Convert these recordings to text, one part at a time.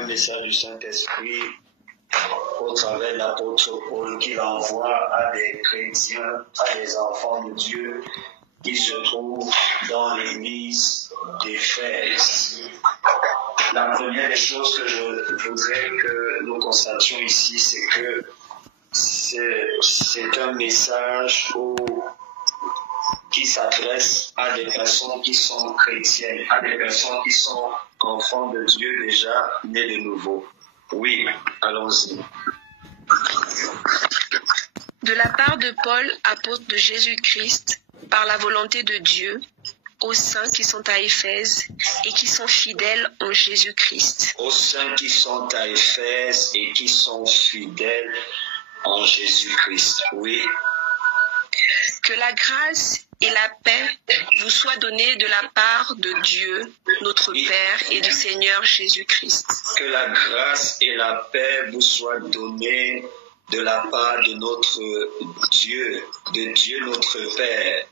un message du Saint-Esprit au travers de l'apôtre Paul qu'il envoie à des chrétiens, à des enfants de Dieu qui se trouvent dans l'église d'Éphèse. La première des choses que je voudrais que nous constations ici, c'est que c'est un message qui s'adresse à des personnes qui sont chrétiennes, à des personnes qui sont enfants de Dieu déjà nés de nouveau. Oui, allons-y. De la part de Paul, apôtre de Jésus-Christ, par la volonté de Dieu, aux saints qui sont à Éphèse et qui sont fidèles en Jésus-Christ. Aux saints qui sont à Éphèse et qui sont fidèles en Jésus-Christ. Oui. Que la grâce et la paix vous soient données de la part de Dieu, notre Père, et du Seigneur Jésus-Christ. Que la grâce et la paix vous soient données de la part de notre Dieu, de Dieu notre Père,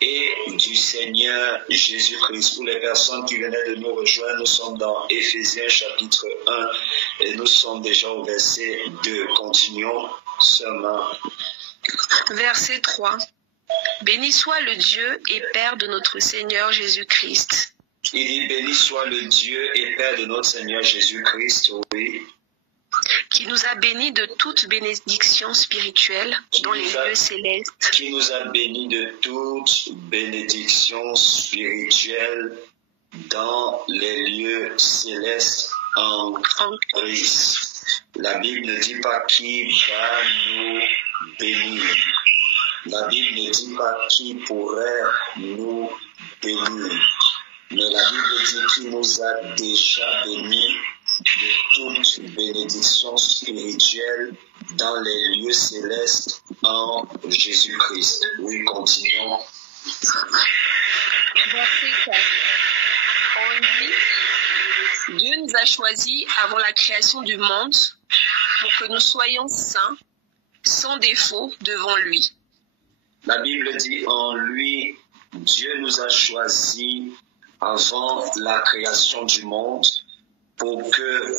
et du Seigneur Jésus-Christ. Pour les personnes qui venaient de nous rejoindre, nous sommes dans Éphésiens chapitre 1 et nous sommes déjà au verset 2. Continuons seulement. Verset 3. Béni soit le Dieu et Père de notre Seigneur Jésus-Christ. Il dit, béni soit le Dieu et Père de notre Seigneur Jésus-Christ, oui. Qui nous a bénis de toute bénédiction spirituelle dans les lieux célestes. Qui nous a bénis de toute bénédiction spirituelle dans les lieux célestes en Christ. La Bible ne dit pas qui va nous bénir. La Bible ne dit pas qui pourrait nous bénir. Mais la Bible dit qu'il nous a déjà bénis de toute bénédiction spirituelle dans les lieux célestes en Jésus-Christ. Oui, continuons. Verset 4. En lui, Dieu nous a choisis avant la création du monde pour que nous soyons saints, sans défaut devant lui. La Bible dit en lui, Dieu nous a choisis avant la création du monde pour que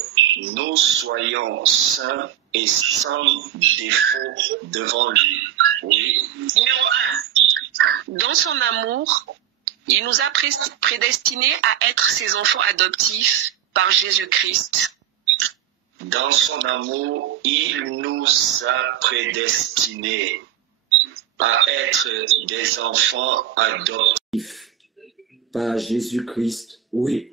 nous soyons saints et sans défaut devant lui. Oui. Dans son amour, il nous a prédestinés à être ses enfants adoptifs par Jésus-Christ. Dans son amour, il nous a prédestinés à être des enfants adoptifs par Jésus-Christ. Oui.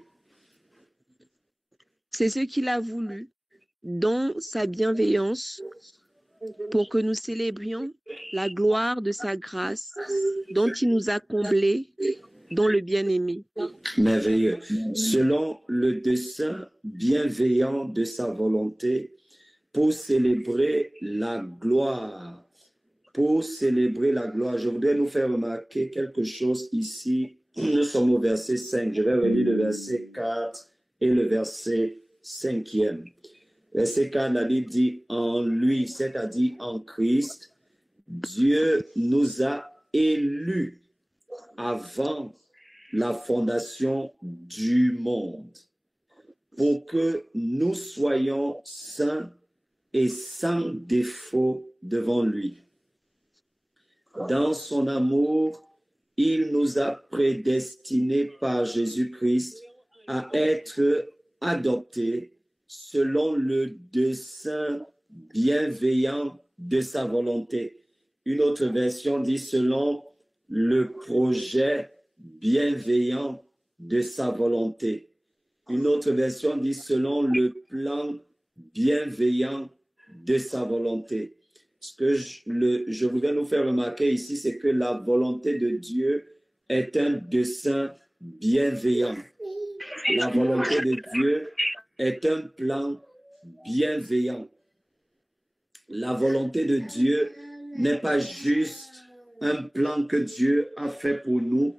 C'est ce qu'il a voulu, dans sa bienveillance, pour que nous célébrions la gloire de sa grâce, dont il nous a comblés dans le bien-aimé. Merveilleux. Selon le dessein bienveillant de sa volonté, pour célébrer la gloire. Pour célébrer la gloire. Je voudrais nous faire remarquer quelque chose ici. Nous sommes au verset 5. Je vais relire le verset 4 et le verset 5e. Verset 4, la Bible dit en lui, c'est-à-dire en Christ, Dieu nous a élus avant la fondation du monde pour que nous soyons saints et sans défaut devant lui. Dans son amour, il nous a prédestinés par Jésus-Christ à être adoptés selon le dessein bienveillant de sa volonté. Une autre version dit selon le projet bienveillant de sa volonté. Une autre version dit selon le plan bienveillant de sa volonté. Ce que je voudrais nous faire remarquer ici, c'est que la volonté de Dieu est un dessein bienveillant. La volonté de Dieu est un plan bienveillant. La volonté de Dieu n'est pas juste un plan que Dieu a fait pour nous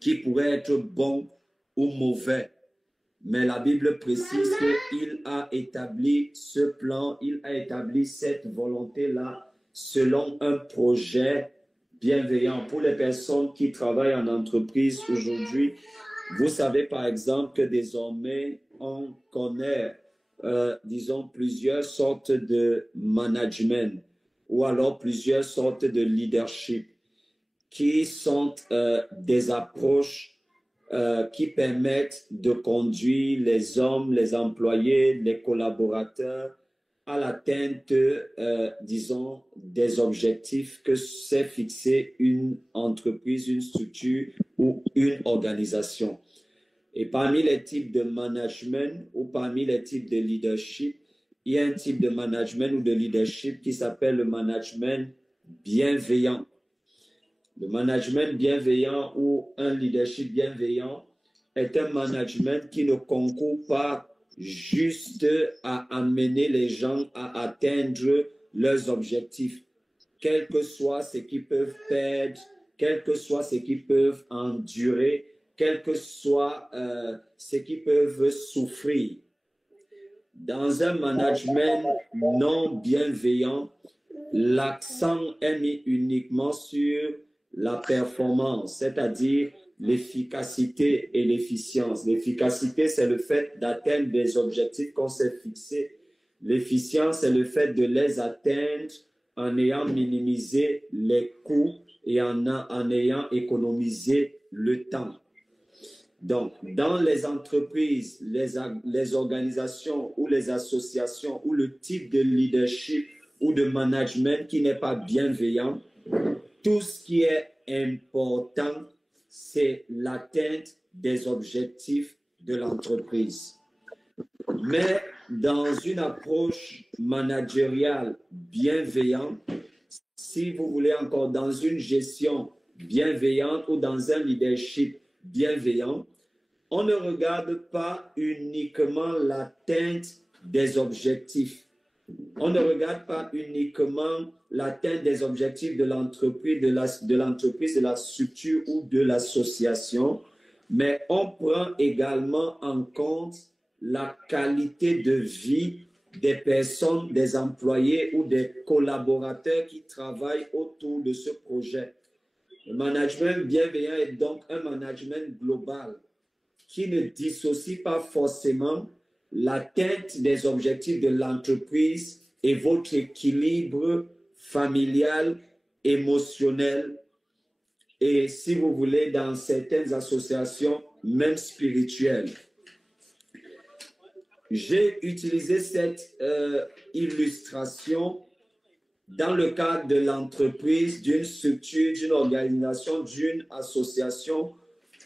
qui pourrait être bon ou mauvais. Mais la Bible précise qu'il a établi ce plan, il a établi cette volonté-là selon un projet bienveillant. Pour les personnes qui travaillent en entreprise aujourd'hui, Vous savez par exemple que désormais, on connaît, disons, plusieurs sortes de management ou alors plusieurs sortes de leadership qui sont des approches qui permettent de conduire les hommes, les employés, les collaborateurs à l'atteinte, disons, des objectifs que s'est fixé une entreprise, une structure ou une organisation. Et parmi les types de management ou parmi les types de leadership, il y a un type de management ou de leadership qui s'appelle le management bienveillant. Le management bienveillant ou un leadership bienveillant est un management qui ne concourt pas juste à amener les gens à atteindre leurs objectifs, quel que soit ce qu'ils peuvent perdre, quel que soit ce qu'ils peuvent endurer, quel que soit ce qu'ils peuvent souffrir. Dans un management non bienveillant, l'accent est mis uniquement sur la performance, c'est-à-dire l'efficacité et l'efficience. L'efficacité, c'est le fait d'atteindre des objectifs qu'on s'est fixés. L'efficience, c'est le fait de les atteindre en ayant minimisé les coûts et en ayant économisé le temps. Donc, dans les entreprises, les organisations ou les associations ou le type de leadership ou de management qui n'est pas bienveillant, tout ce qui est important, c'est l'atteinte des objectifs de l'entreprise. Mais dans une approche managériale bienveillante, si vous voulez encore dans une gestion bienveillante ou dans un leadership bienveillant, on ne regarde pas uniquement l'atteinte des objectifs. On ne regarde pas uniquement l'atteinte des objectifs de l'entreprise, de la structure ou de l'association, mais on prend également en compte la qualité de vie des personnes, des employés ou des collaborateurs qui travaillent autour de ce projet. Le management bienveillant est donc un management global qui ne dissocie pas forcément l'atteinte des objectifs de l'entreprise et votre équilibre familial, émotionnel et, si vous voulez, dans certaines associations, même spirituelles. J'ai utilisé cette illustration dans le cadre de l'entreprise, d'une structure, d'une organisation, d'une association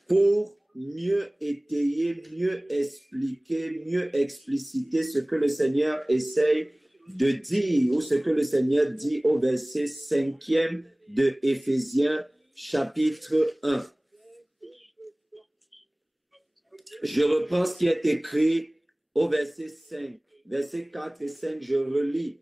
pour mieux étayer, mieux expliquer, mieux expliciter ce que le Seigneur essaye de dire ou ce que le Seigneur dit au verset 5e de Éphésiens chapitre 1. Je reprends ce qui est écrit au verset 5, verset 4 et 5, je relis.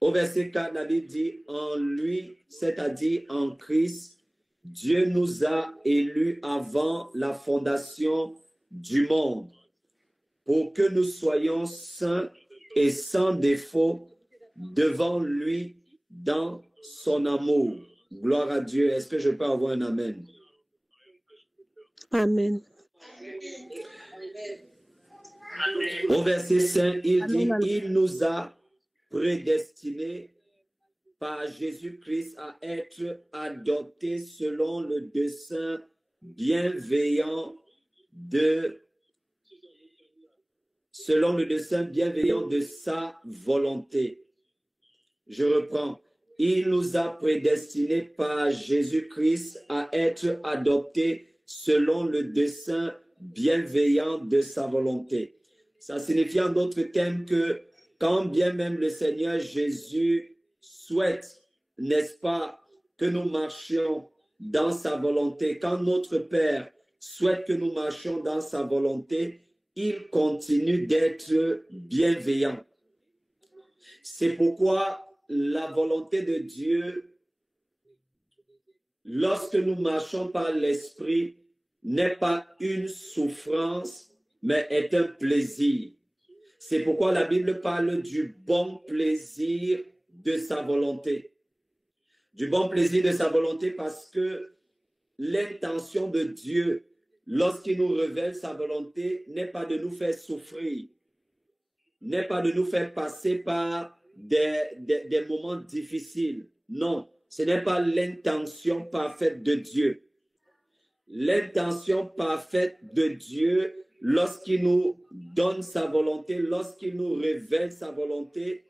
Au verset 4, la Bible dit, en lui, c'est-à-dire en Christ, Dieu nous a élus avant la fondation du monde pour que nous soyons saints et sans défaut devant lui dans son amour. Gloire à Dieu. Est-ce que je peux avoir un amen? Amen. Au verset 5, il dit, il nous a prédestinés par Jésus-Christ à être adoptés selon le dessein bienveillant de sa volonté. Je reprends. Il nous a prédestinés par Jésus-Christ à être adoptés selon le dessein bienveillant de sa volonté. Ça signifie en d'autres termes que quand bien même le Seigneur Jésus souhaite, n'est-ce pas, que nous marchions dans sa volonté, quand notre Père souhaite que nous marchions dans sa volonté, il continue d'être bienveillant. C'est pourquoi la volonté de Dieu, lorsque nous marchons par l'Esprit, n'est pas une souffrance, mais est un plaisir. C'est pourquoi la Bible parle du bon plaisir de sa volonté. Du bon plaisir de sa volonté parce que l'intention de Dieu, lorsqu'il nous révèle sa volonté, n'est pas de nous faire souffrir, n'est pas de nous faire passer par des moments difficiles. Non, ce n'est pas l'intention parfaite de Dieu. L'intention parfaite de Dieu, lorsqu'il nous donne sa volonté, lorsqu'il nous révèle sa volonté,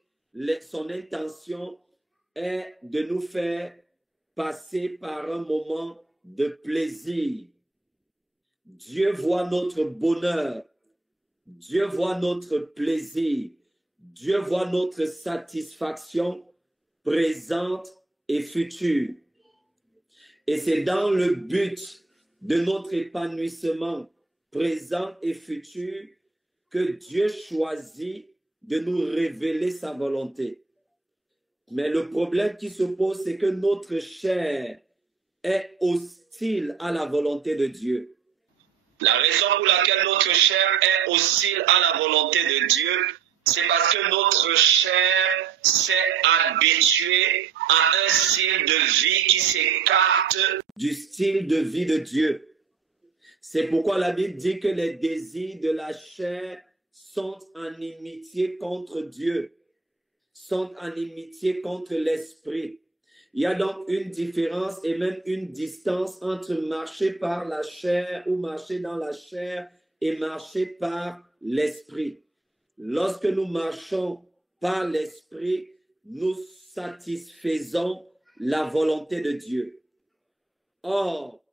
son intention est de nous faire passer par un moment de plaisir. Dieu voit notre bonheur, Dieu voit notre plaisir, Dieu voit notre satisfaction présente et future. Et c'est dans le but de notre épanouissement présent et futur que Dieu choisit de nous révéler sa volonté. Mais le problème qui se pose, c'est que notre chair est hostile à la volonté de Dieu. La raison pour laquelle notre chair est hostile à la volonté de Dieu, c'est parce que notre chair s'est habituée à un style de vie qui s'écarte du style de vie de Dieu. C'est pourquoi la Bible dit que les désirs de la chair sont en inimitié contre Dieu, sont en inimitié contre l'esprit. Il y a donc une différence et même une distance entre marcher par la chair ou marcher dans la chair et marcher par l'esprit. Lorsque nous marchons par l'esprit, nous satisfaisons la volonté de Dieu. Or,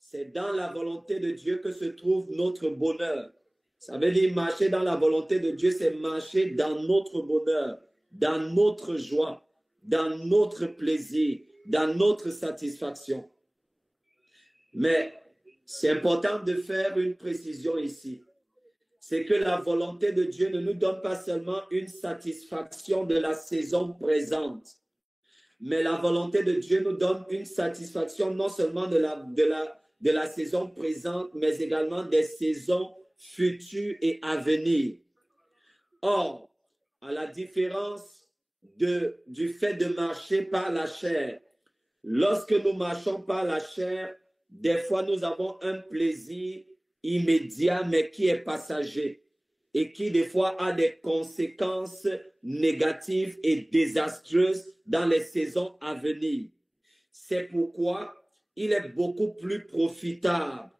c'est dans la volonté de Dieu que se trouve notre bonheur. Ça veut dire marcher dans la volonté de Dieu, c'est marcher dans notre bonheur, dans notre joie, dans notre plaisir, dans notre satisfaction. Mais c'est important de faire une précision ici. C'est que la volonté de Dieu ne nous donne pas seulement une satisfaction de la saison présente, mais la volonté de Dieu nous donne une satisfaction non seulement de la saison présente, mais également des saisons futures et à venir. Or, à la différence du fait de marcher par la chair, lorsque nous marchons par la chair, des fois nous avons un plaisir immédiat, mais qui est passager et qui des fois a des conséquences négatives et désastreuses dans les saisons à venir. C'est pourquoi il est beaucoup plus profitable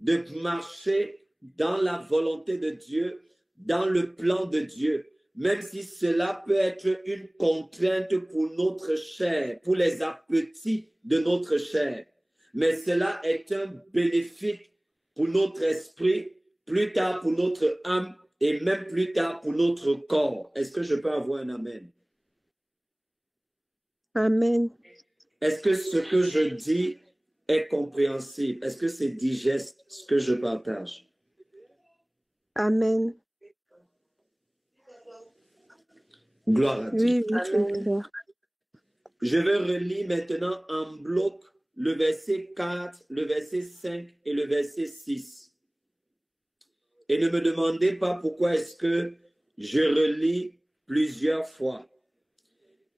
de marcher dans la volonté de Dieu, dans le plan de Dieu, même si cela peut être une contrainte pour notre chair, pour les appétits de notre chair. Mais cela est un bénéfice pour notre esprit, plus tard pour notre âme et même plus tard pour notre corps. Est-ce que je peux avoir un amen? Amen. Est-ce que ce que je dis est compréhensible? Est-ce que c'est digeste ce que je partage? Amen. Gloire à Dieu. Oui, c'est clair. Je vais relire maintenant en bloc le verset 4, le verset 5 et le verset 6. Et ne me demandez pas pourquoi est-ce que je relis plusieurs fois.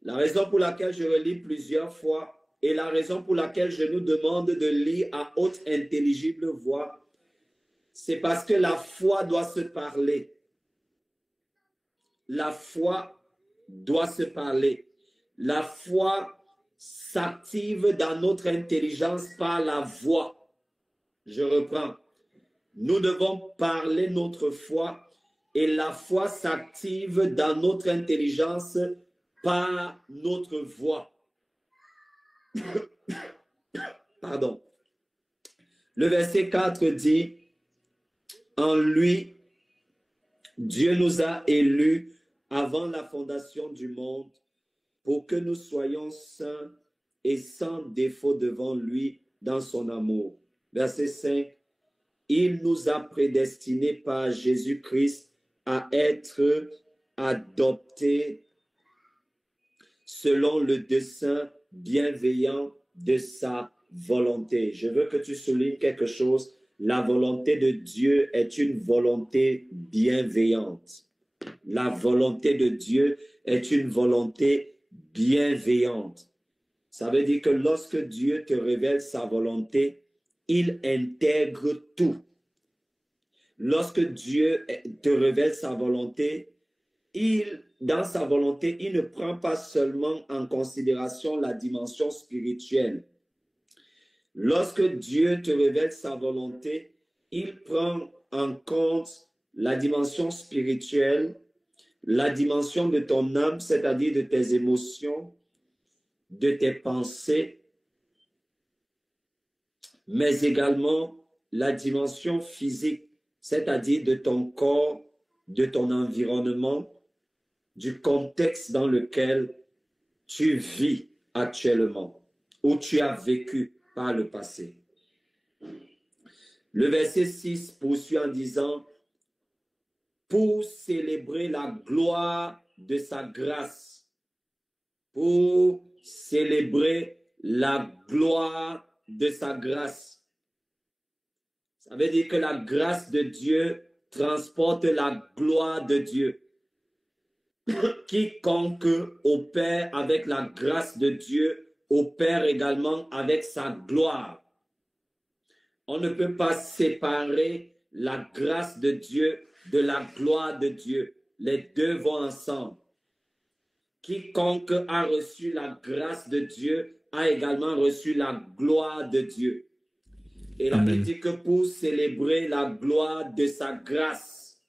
La raison pour laquelle je relis plusieurs fois et la raison pour laquelle je nous demande de lire à haute intelligible voix, c'est parce que la foi doit se parler. La foi doit se parler. La foi s'active dans notre intelligence par la voix. Je reprends. Nous devons parler notre foi et la foi s'active dans notre intelligence par notre voix. Pardon. Le verset 4 dit, en lui, Dieu nous a élus avant la fondation du monde pour que nous soyons saints et sans défaut devant lui dans son amour. Verset 5. Il nous a prédestinés par Jésus-Christ à être adoptés selon le dessein bienveillant de sa volonté. Je veux que tu soulignes quelque chose. La volonté de Dieu est une volonté bienveillante. La volonté de Dieu est une volonté bienveillante. Ça veut dire que lorsque Dieu te révèle sa volonté, il intègre tout. Lorsque Dieu te révèle sa volonté, dans sa volonté, il ne prend pas seulement en considération la dimension spirituelle. Lorsque Dieu te révèle sa volonté, il prend en compte la dimension spirituelle, la dimension de ton âme, c'est-à-dire de tes émotions, de tes pensées, mais également la dimension physique, c'est-à-dire de ton corps, de ton environnement, du contexte dans lequel tu vis actuellement ou tu as vécu par le passé. Le verset 6 poursuit en disant « Pour célébrer la gloire de sa grâce. » Pour célébrer la gloire de sa grâce. Ça veut dire que la grâce de Dieu transporte la gloire de Dieu. Quiconque opère avec la grâce de Dieu opère également avec sa gloire. On ne peut pas séparer la grâce de Dieu de la gloire de Dieu. Les deux vont ensemble. Quiconque a reçu la grâce de Dieu a également reçu la gloire de Dieu. Et la Bible dit que pour célébrer la gloire de sa grâce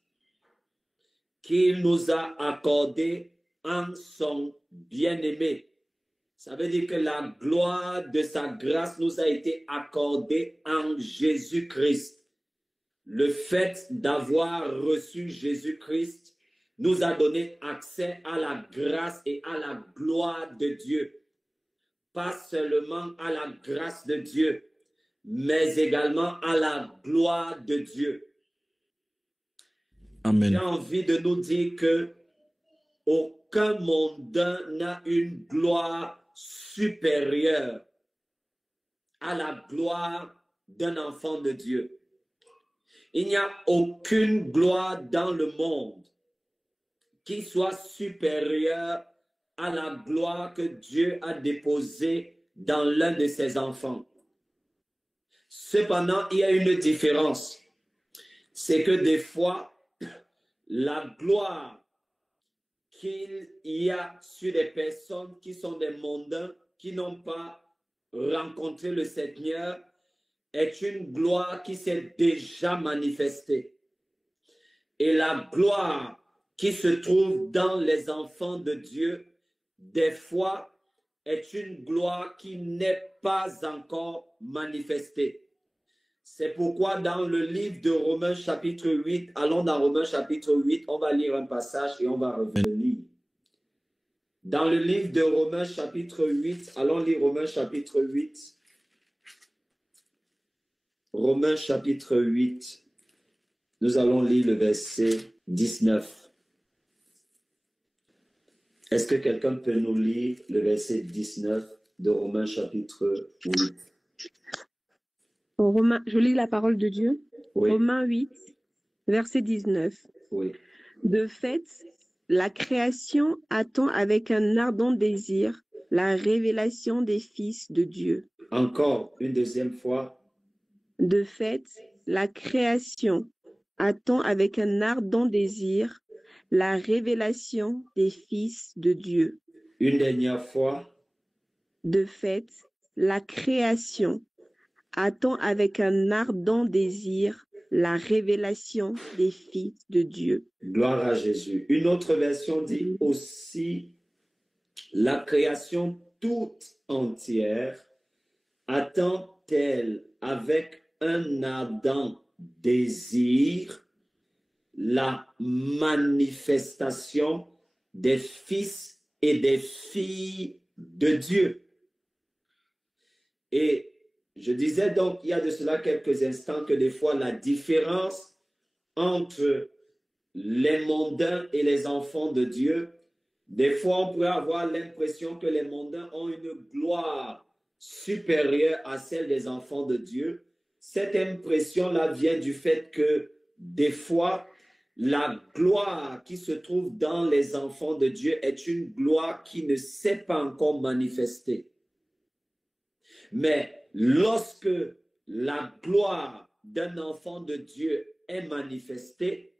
qu'il nous a accordée en son bien-aimé. Ça veut dire que la gloire de sa grâce nous a été accordée en Jésus-Christ. Le fait d'avoir reçu Jésus-Christ nous a donné accès à la grâce et à la gloire de Dieu. Pas seulement à la grâce de Dieu, mais également à la gloire de Dieu. Amen. J'ai envie de nous dire que aucun mondain n'a une gloire supérieure à la gloire d'un enfant de Dieu. Il n'y a aucune gloire dans le monde qui soit supérieure à la gloire que Dieu a déposée dans l'un de ses enfants. Cependant, il y a une différence. C'est que des fois, la gloire qu'il y a sur des personnes qui sont des mondains, qui n'ont pas rencontré le Seigneur, est une gloire qui s'est déjà manifestée. Et la gloire qui se trouve dans les enfants de Dieu, des fois, est une gloire qui n'est pas encore manifestée. C'est pourquoi dans le livre de Romains chapitre 8, allons dans Romains chapitre 8, on va lire un passage et on va revenir. Dans le livre de Romains chapitre 8, allons lire Romains chapitre 8. Romains chapitre 8, nous allons lire le verset 19. Est-ce que quelqu'un peut nous lire le verset 19 de Romains chapitre 8? Je lis la parole de Dieu. Oui. Romains 8, verset 19. Oui. De fait, la création attend avec un ardent désir la révélation des fils de Dieu. Encore une deuxième fois. De fait, la création attend avec un ardent désir la révélation des fils de Dieu. Une dernière fois. De fait, la création attend avec un ardent désir la révélation des fils de Dieu. Gloire à Jésus. Une autre version dit aussi, la création toute entière attend-elle avec un ardent désir la manifestation des fils et des filles de Dieu. Et je disais donc il y a de cela quelques instants que des fois la différence entre les mondains et les enfants de Dieu, des fois on pourrait avoir l'impression que les mondains ont une gloire supérieure à celle des enfants de Dieu. Cette impression-là vient du fait que des fois, la gloire qui se trouve dans les enfants de Dieu est une gloire qui ne s'est pas encore manifestée. Mais lorsque la gloire d'un enfant de Dieu est manifestée,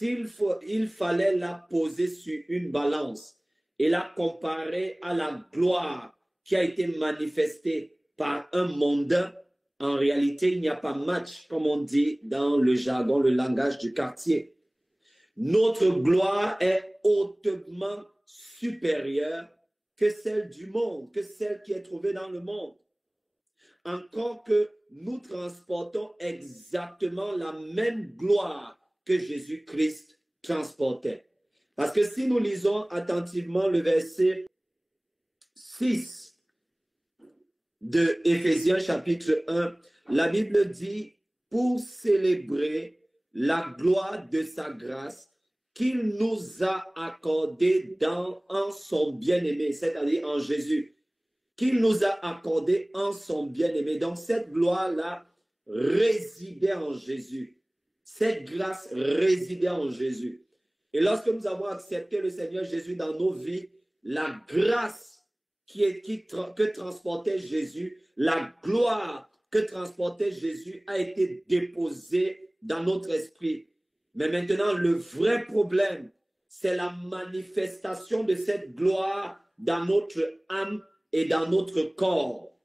il fallait la poser sur une balance et la comparer à la gloire qui a été manifestée par un mondain, en réalité, il n'y a pas match, comme on dit dans le jargon, le langage du quartier. Notre gloire est hautement supérieure que celle du monde, que celle qui est trouvée dans le monde. Encore que nous transportons exactement la même gloire que Jésus-Christ transportait. Parce que si nous lisons attentivement le verset 6 de Éphésiens chapitre 1, la Bible dit « Pour célébrer la gloire de sa grâce qu'il nous a accordée en son bien-aimé, c'est-à-dire en Jésus. Qu'il nous a accordée en son bien-aimé. » Donc cette gloire-là résidait en Jésus. Cette grâce résidait en Jésus. Et lorsque nous avons accepté le Seigneur Jésus dans nos vies, la grâce que transportait Jésus, la gloire que transportait Jésus a été déposée dans notre esprit. Mais maintenant, le vrai problème, c'est la manifestation de cette gloire dans notre âme et dans notre corps.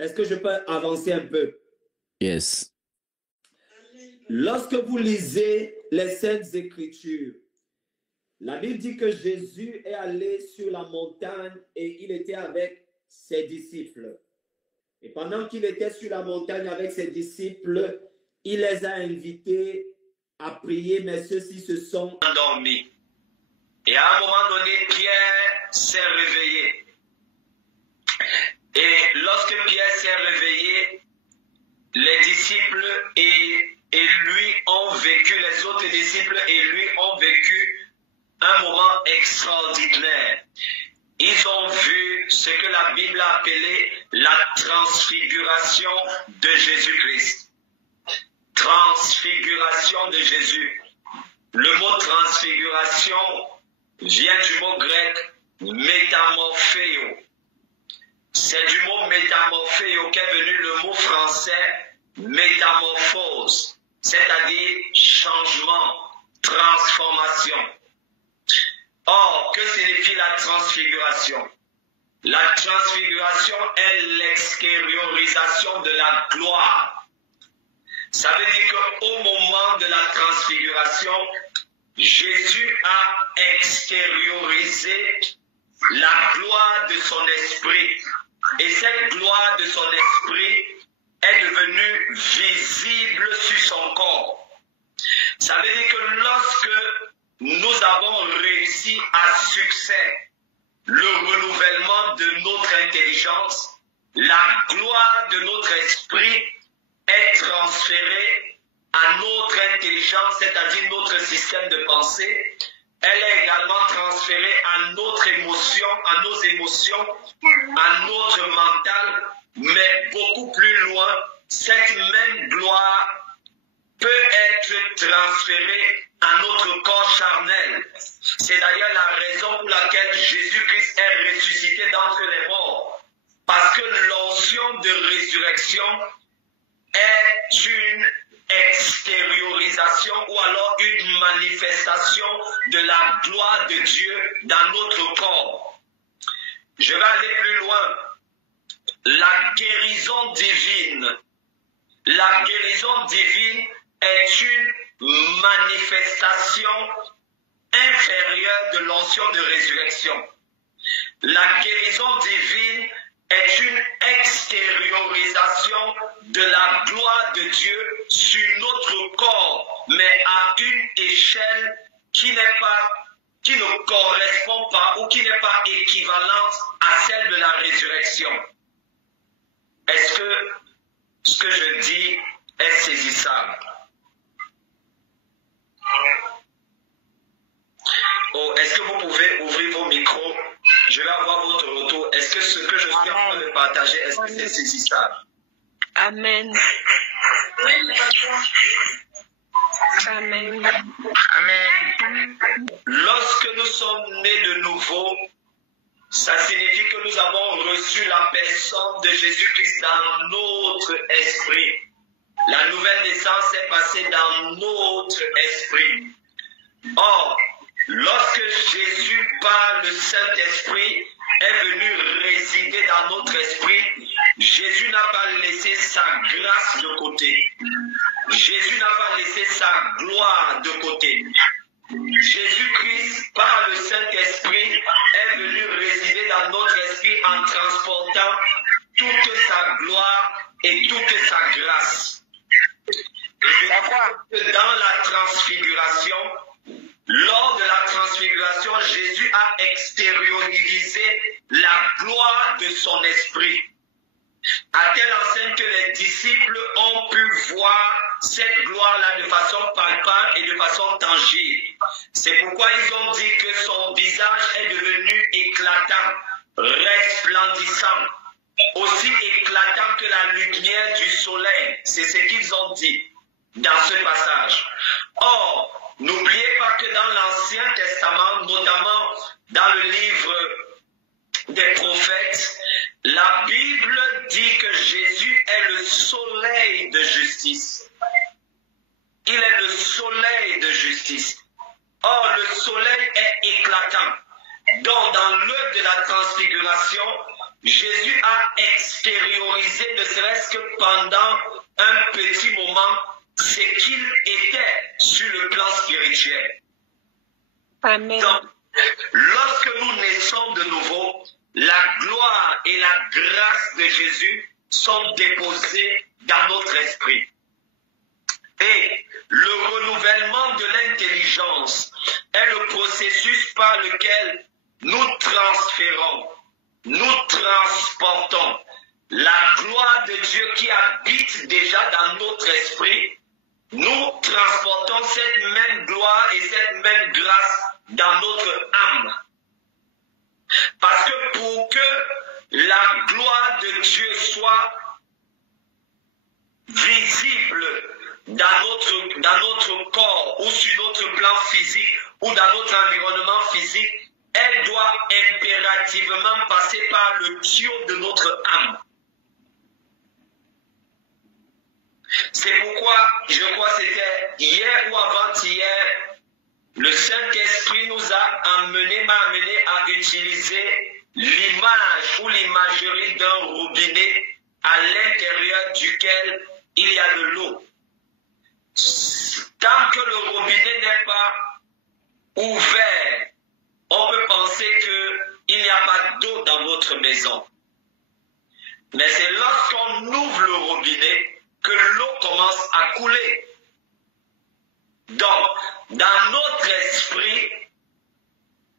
Est-ce que je peux avancer un peu? Yes. Lorsque vous lisez les Saintes Écritures, la Bible dit que Jésus est allé sur la montagne et il était avec ses disciples. Et pendant qu'il était sur la montagne avec ses disciples, il les a invités à prier, mais ceux-ci se sont endormis. Et à un moment donné, Pierre s'est réveillé. Et lorsque Pierre s'est réveillé, les disciples et lui ont vécu, les autres disciples et lui ont vécu un moment extraordinaire. Ils ont vu ce que la Bible a appelé la transfiguration de Jésus-Christ. Transfiguration de Jésus. Le mot transfiguration vient du mot grec métamorphéo. C'est du mot métamorphéo qu'est venu le mot français métamorphose, c'est-à-dire changement, transformation. Or, que signifie la transfiguration? La transfiguration est l'extériorisation de la gloire. Ça veut dire qu'au moment de la transfiguration, Jésus a extériorisé la gloire de son esprit. Et cette gloire de son esprit est devenue visible sur son corps. Ça veut dire que lorsque nous avons réussi à succès le renouvellement de notre intelligence, la gloire de notre esprit est transférée à notre intelligence, c'est-à-dire notre système de pensée. Elle est également transférée à notre émotion, à nos émotions, à notre mental, mais beaucoup plus loin, cette même gloire peut être transférée à notre corps charnel. C'est d'ailleurs la raison pour laquelle Jésus-Christ est ressuscité d'entre les morts. Parce que l'onction de résurrection est une extériorisation ou alors une manifestation de la gloire de Dieu dans notre corps. Je vais aller plus loin. La guérison divine. La guérison divine est une manifestation inférieure de l'onction de résurrection. La guérison divine est une extériorisation de la gloire de Dieu sur notre corps, mais à une échelle qui ne correspond pas ou qui n'est pas équivalente à celle de la résurrection. Est-ce que ce que je dis est saisissable? Oh, est-ce que vous pouvez ouvrir vos micros? Je vais avoir votre retour. Est-ce que ce que je suis en train de partager, est-ce que c'est saisissable? Amen. Amen. Amen. Lorsque nous sommes nés de nouveau, Ça signifie que nous avons reçu la personne de Jésus-Christ dans notre esprit. La nouvelle naissance est passée dans notre esprit. Or, lorsque Jésus, par le Saint-Esprit, est venu résider dans notre esprit, Jésus n'a pas laissé sa grâce de côté. Jésus n'a pas laissé sa gloire de côté. Jésus-Christ, par le Saint-Esprit, est venu résider dans notre esprit en transportant toute sa gloire et toute sa grâce. Et dans la transfiguration, lors de la transfiguration, Jésus a extériorisé la gloire de son esprit, à telle enseigne que les disciples ont pu voir cette gloire-là de façon palpable et de façon tangible. C'est pourquoi ils ont dit que son visage est devenu éclatant, resplendissant, aussi éclatant que la lumière du soleil. C'est ce qu'ils ont dit dans ce passage. Or, n'oubliez pas que dans l'Ancien Testament, notamment dans le livre des prophètes, la Bible dit que Jésus est le soleil de justice. Il est le soleil de justice. Or, le soleil est éclatant. Donc, dans l'œuvre de la transfiguration, Jésus a extériorisé, ne serait-ce que pendant un petit moment, ce qu'il était sur le plan spirituel. Amen. Donc, lorsque nous naissons de nouveau, la gloire et la grâce de Jésus sont déposées dans notre esprit. Et le renouvellement de l'intelligence est le processus par lequel nous transférons, nous transportons la gloire de Dieu qui habite déjà dans notre esprit. Nous transportons cette même gloire et cette même grâce dans notre âme. Parce que pour que la gloire de Dieu soit visible dans notre corps ou sur notre plan physique ou dans notre environnement physique, elle doit impérativement passer par le tuyau de notre âme. C'est pourquoi, je crois que c'était hier ou avant-hier, le Saint-Esprit nous a m'a amené à utiliser l'image ou l'imagerie d'un robinet à l'intérieur duquel il y a de l'eau. Tant que le robinet n'est pas ouvert, on peut penser qu'il n'y a pas d'eau dans votre maison. Mais c'est lorsqu'on ouvre le robinet que l'eau commence à couler. Donc, dans notre esprit,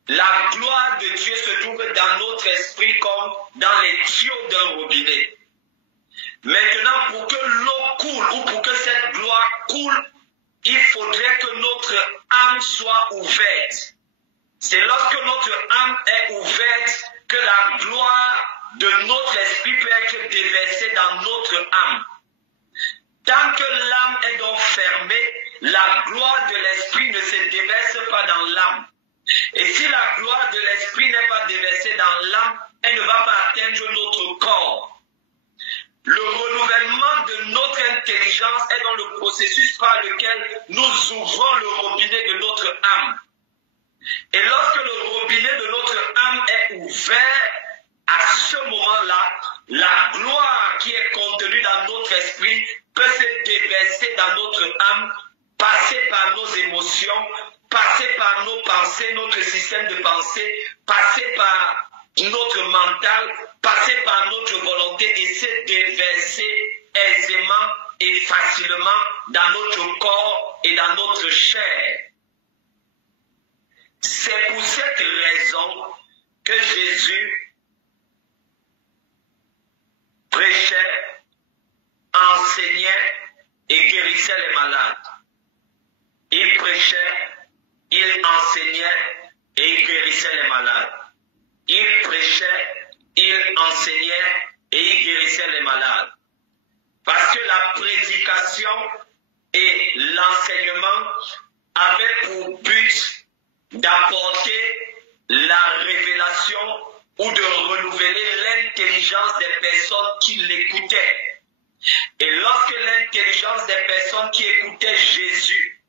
la gloire de Dieu se trouve dans notre esprit comme dans les tuyaux d'un robinet. Maintenant, pour que l'eau coule ou pour que cette gloire coule, il faudrait que notre âme soit ouverte. C'est lorsque notre âme est ouverte que la gloire de notre esprit peut être déversée dans notre âme. Tant que l'âme est donc fermée, la gloire de l'esprit ne se déverse pas dans l'âme. Et si la gloire de l'esprit n'est pas déversée dans l'âme, elle ne va pas atteindre notre corps. Le renouvellement de notre intelligence est dans le processus par lequel nous ouvrons le robinet de notre âme. Et lorsque le robinet de notre âme est ouvert, à ce moment-là, la gloire qui est contenue dans notre esprit peut se déverser dans notre âme, passer par nos émotions, passer par nos pensées, notre système de pensée, passer par notre mental, passer par notre volonté et se déverser aisément et facilement dans notre corps et dans notre chair. C'est pour cette raison que Jésus prêchait, enseignait et guérissait les malades. Il prêchait, il enseignait et il guérissait les malades. Il prêchait, il enseignait et il guérissait les malades. Parce que la prédication et l'enseignement avaient pour but d'apporter la révélation ou de renouveler l'intelligence des personnes qui l'écoutaient. Et lorsque l'intelligence des personnes qui écoutaient Jésus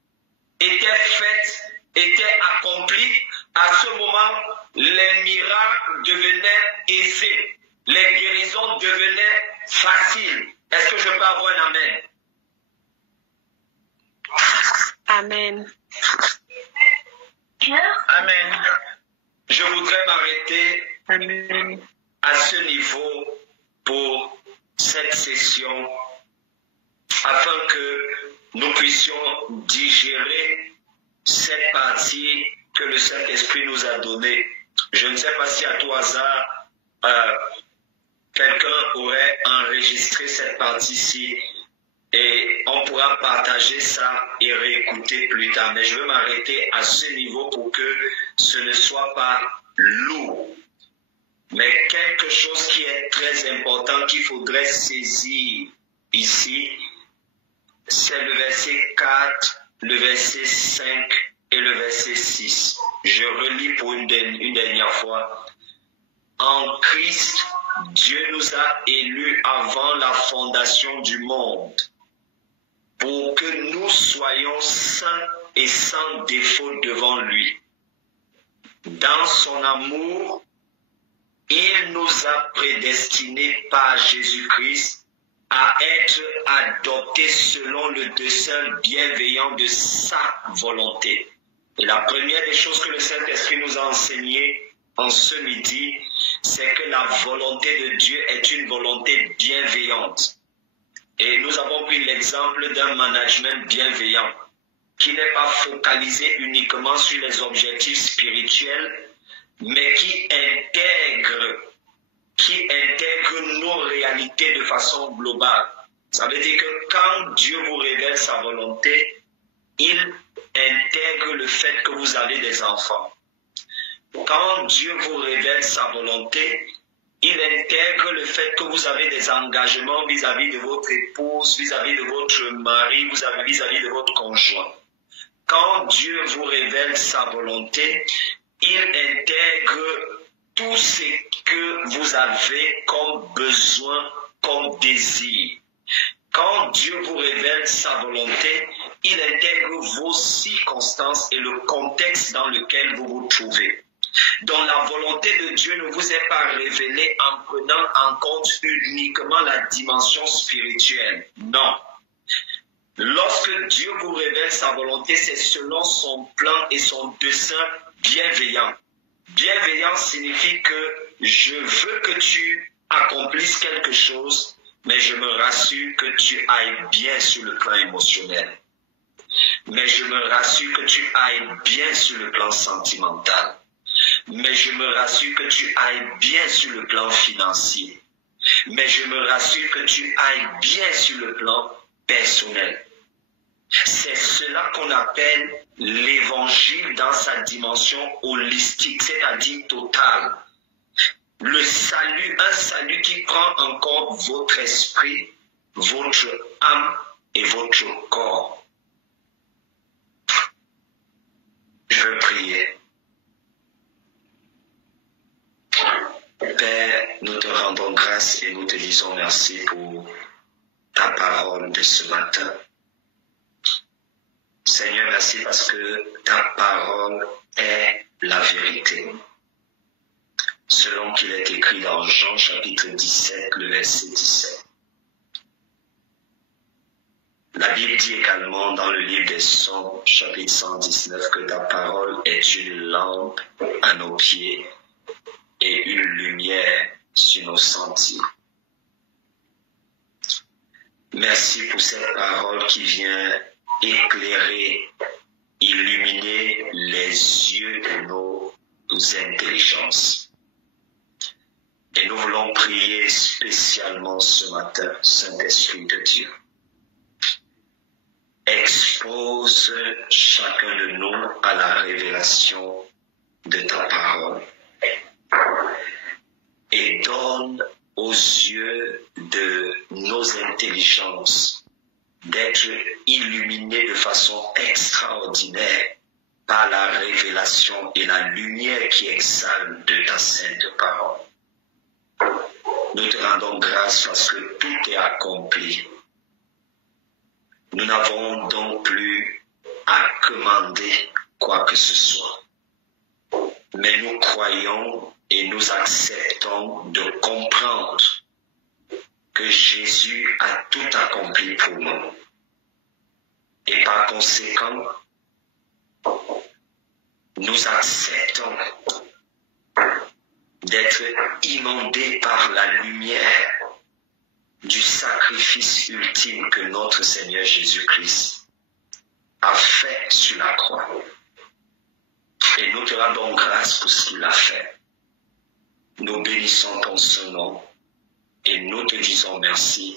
était faite, était accomplie, à ce moment, les miracles devenaient aisés, les guérisons devenaient faciles. Est-ce que je peux avoir un amen? Amen. Amen. Je voudrais m'arrêter Amen. à ce niveau pour cette session afin que nous puissions digérer cette partie que le Saint-Esprit nous a donnée. Je ne sais pas si à tout hasard quelqu'un aurait enregistré cette partie-ci et on pourra partager ça et réécouter plus tard. Mais je veux m'arrêter à ce niveau pour que ce ne soit pas lourd. Mais quelque chose qui est très important qu'il faudrait saisir ici, c'est le verset 4, le verset 5 et le verset 6. Je relis pour une dernière fois. En Christ, Dieu nous a élus avant la fondation du monde pour que nous soyons saints et sans défaut devant lui. Dans son amour, il nous a prédestinés par Jésus-Christ à être adoptés selon le dessein bienveillant de sa volonté. Et la première des choses que le Saint-Esprit nous a enseigné en ce midi, c'est que la volonté de Dieu est une volonté bienveillante. Et nous avons pris l'exemple d'un management bienveillant qui n'est pas focalisé uniquement sur les objectifs spirituels, mais qui intègre nos réalités de façon globale. Ça veut dire que quand Dieu vous révèle sa volonté, il intègre le fait que vous avez des enfants. Quand Dieu vous révèle sa volonté, il intègre le fait que vous avez des engagements vis-à-vis de votre épouse, vis-à-vis de votre mari, vis-à-vis de votre conjoint. Quand Dieu vous révèle sa volonté, il intègre tout ce que vous avez comme besoin, comme désir. Quand Dieu vous révèle sa volonté, il intègre vos circonstances et le contexte dans lequel vous vous trouvez. Donc la volonté de Dieu ne vous est pas révélée en prenant en compte uniquement la dimension spirituelle. Non. Lorsque Dieu vous révèle sa volonté, c'est selon son plan et son dessein bienveillant. Bienveillant signifie que je veux que tu accomplisses quelque chose, mais je me rassure que tu ailles bien sur le plan émotionnel. Mais je me rassure que tu ailles bien sur le plan sentimental. Mais je me rassure que tu ailles bien sur le plan financier. Mais je me rassure que tu ailles bien sur le plan personnel. C'est cela qu'on appelle l'évangile dans sa dimension holistique, c'est-à-dire totale. Le salut, un salut qui prend en compte votre esprit, votre âme et votre corps. Je veux prier. Père, nous te rendons grâce et nous te disons merci pour ta parole de ce matin. Seigneur, merci parce que ta parole est la vérité. Selon qu'il est écrit dans Jean chapitre 17, le verset 17. La Bible dit également dans le livre des Psaumes, chapitre 119, que ta parole est une lampe à nos pieds et une lumière sur nos sentiers. Merci pour cette parole qui vient éclairer, illuminer les yeux de nos intelligences. Et nous voulons prier spécialement ce matin, Saint-Esprit de Dieu. Expose chacun de nous à la révélation de ta parole. Et donne aux yeux de nos intelligences d'être illuminés de façon extraordinaire par la révélation et la lumière qui exhale de ta sainte parole. Nous te rendons grâce parce que tout est accompli. Nous n'avons donc plus à commander quoi que ce soit. Mais nous croyons et nous acceptons de comprendre que Jésus a tout accompli pour nous. Et par conséquent, nous acceptons d'être inondés par la lumière du sacrifice ultime que notre Seigneur Jésus-Christ a fait sur la croix. Et nous te rendons grâce pour ce qu'il a fait. Nous bénissons ton nom et nous te disons merci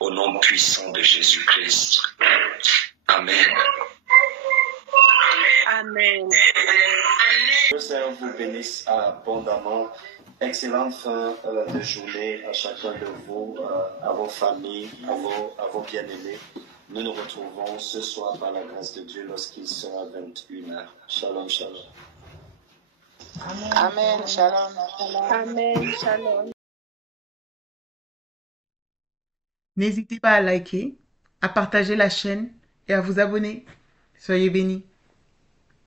au nom puissant de Jésus-Christ. Amen. Amen. Que le Seigneur vous bénisse abondamment. Excellente fin de journée à chacun de vous, à vos familles, à vos bien-aimés. Nous nous retrouvons ce soir par la grâce de Dieu lorsqu'il sera 21h. Shalom, shalom. Amen. Shalom. Amen. Shalom. N'hésitez pas à liker, à partager la chaîne et à vous abonner. Soyez bénis.